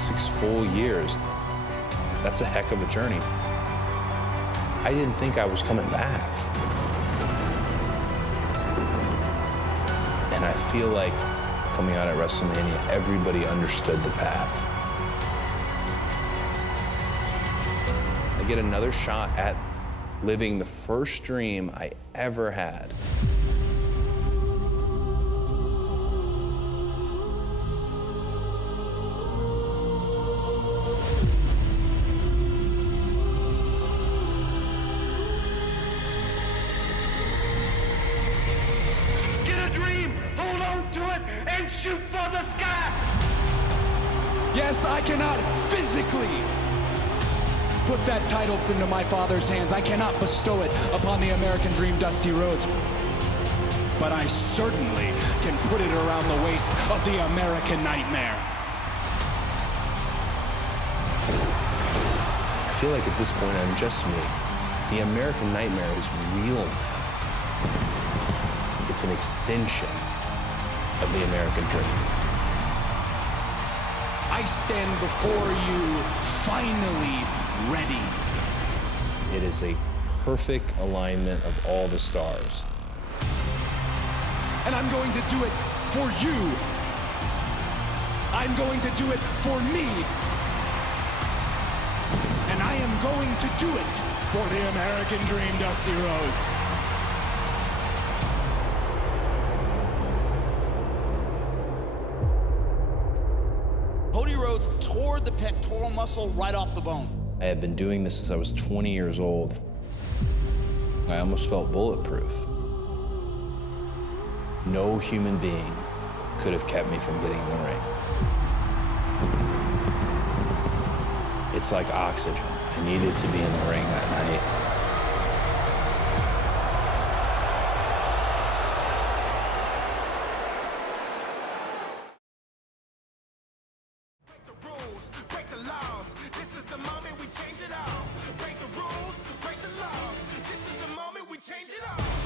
6 full years. That's a heck of a journey. I didn't think I was coming back. And I feel like coming out at WrestleMania, everybody understood the path. I get another shot at living the first dream I ever had. Shoot for the sky! Yes, I cannot physically put that title into my father's hands. I cannot bestow it upon the American Dream, Dusty Rhodes. But I certainly can put it around the waist of the American Nightmare. I feel like at this point I'm just me. The American Nightmare is real now. It's an extension of the American dream. I stand before you finally ready. It is a perfect alignment of all the stars. And I'm going to do it for you. I'm going to do it for me. And I am going to do it for the American Dream, Dusty Rhodes. Cody Rhodes tore the pectoral muscle right off the bone. I had been doing this since I was 20 years old. I almost felt bulletproof. No human being could have kept me from getting in the ring. It's like oxygen. I needed to be in the ring that night. Break the rules, break the laws. This is the moment we change it all. Break the rules, break the laws. This is the moment we change it all.